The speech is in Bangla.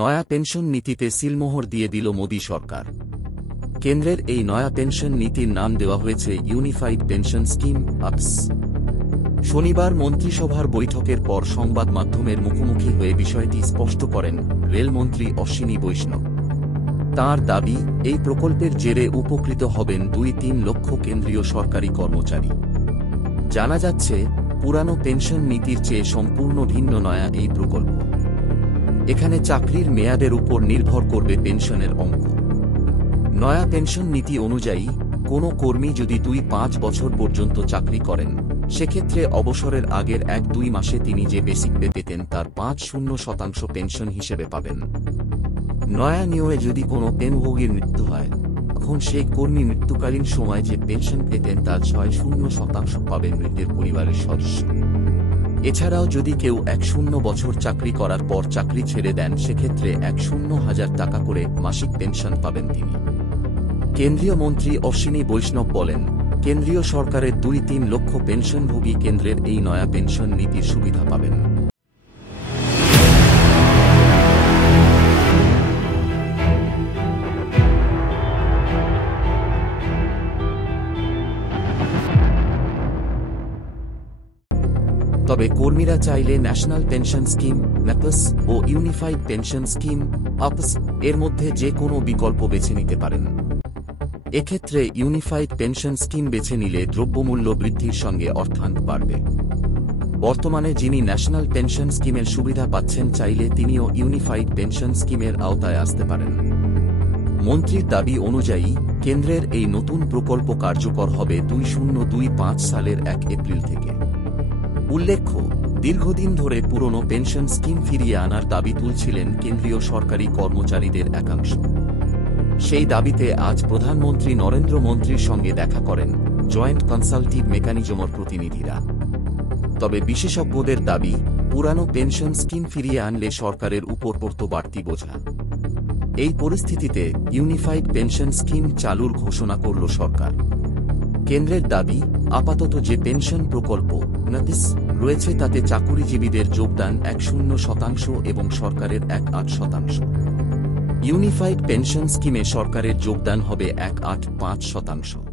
নয়া পেনশন নীতিতে সিলমোহর দিয়ে দিল মোদী সরকার। কেন্দ্রের এই নয়া পেনশন নীতির নাম দেওয়া হয়েছে ইউনিফাইড পেনশন স্কিম আপস। শনিবার মন্ত্রিসভার বৈঠকের পর সংবাদ মাধ্যমের মুখোমুখি হয়ে বিষয়টি স্পষ্ট করেন রেলমন্ত্রী অশ্বিনী বৈষ্ণব। তাঁর দাবি, এই প্রকল্পের জেরে উপকৃত হবেন ২-৩ লক্ষ কেন্দ্রীয় সরকারি কর্মচারী। জানা যাচ্ছে, পুরানো পেনশন নীতির চেয়ে সম্পূর্ণ ভিন্ন নয়া এই প্রকল্প। এখানে চাকরির মেয়াদের উপর নির্ভর করবে পেনশনের অঙ্ক। নয়া পেনশন নীতি অনুযায়ী কোনো কর্মী যদি ২-৫ বছর পর্যন্ত চাকরি করেন, সেক্ষেত্রে অবসরের আগের ১-২ মাসে তিনি যে বেসিক পে পেতেন তার ৫-০% পেনশন হিসেবে পাবেন। নয়া নিয়মে যদি কোনো পেনভোগীর মৃত্যু হয়, তখন সেই কর্মী মৃত্যুকালীন সময় যে পেনশন পেতেন তার ৬-০% পাবেন মৃতের পরিবারের সদস্য। এছাড়াও যদি কেউ ১-০ বছর চাকরি করার পর চাকরি ছেড়ে দেন, সেক্ষেত্রে ১০০,০০০ টাকা করে মাসিক পেনশন পাবেন তিনি। কেন্দ্রীয় মন্ত্রী অশ্বিনী বৈষ্ণব বলেন, কেন্দ্রীয় সরকারের ২-৩ লক্ষ পেনশনভোগী কেন্দ্রের এই নয়া পেনশন নীতির সুবিধা পাবেন। তবে কর্মীরা চাইলে ন্যাশনাল পেনশন স্কিম ন্যাপস ও ইউনিফাইড পেনশন স্কিম আপস এর মধ্যে যে কোনো বিকল্প বেছে নিতে পারেন। এক্ষেত্রে ইউনিফাইড পেনশন স্কিম বেছে নিলে দ্রব্যমূল্য বৃদ্ধির সঙ্গে অর্থায়ন বাড়বে। বর্তমানে যিনি ন্যাশনাল পেনশন স্কিমের সুবিধা পাচ্ছেন, চাইলে তিনিও ইউনিফাইড পেনশন স্কিমের আওতায় আসতে পারেন। মন্ত্রীর দাবি অনুযায়ী কেন্দ্রের এই নতুন প্রকল্প কার্যকর হবে ২০২৫ সালের ১ এপ্রিল থেকে। উল্লেখ্য, দীর্ঘদিন ধরে পুরনো পেনশন স্কিম ফিরিয়ে আনার দাবি তুলছিলেন কেন্দ্রীয় সরকারি কর্মচারীদের একাংশ। সেই দাবিতে আজ প্রধানমন্ত্রী নরেন্দ্র মোদীর সঙ্গে দেখা করেন জয়েন্ট কনসালটিভ মেকানিজমের প্রতিনিধিরা। তবে বিশেষজ্ঞদের দাবি, পুরানো পেনশন স্কিম ফিরিয়ে আনলে সরকারের উপর পড়ত বাড়তি বোঝা। এই পরিস্থিতিতে ইউনিফাইড পেনশন স্কিম চালুর ঘোষণা করল সরকার। কেন্দ্রের দাবি, আপাতত যে পেনশন প্রকল্প নাপিস রয়েছে তাতে চাকুরিজীবীদের যোগদান ১০% এবং সরকারের ১৮%। ইউনিফাইড পেনশন স্কিমে সরকারের যোগদান হবে ১৮৫%।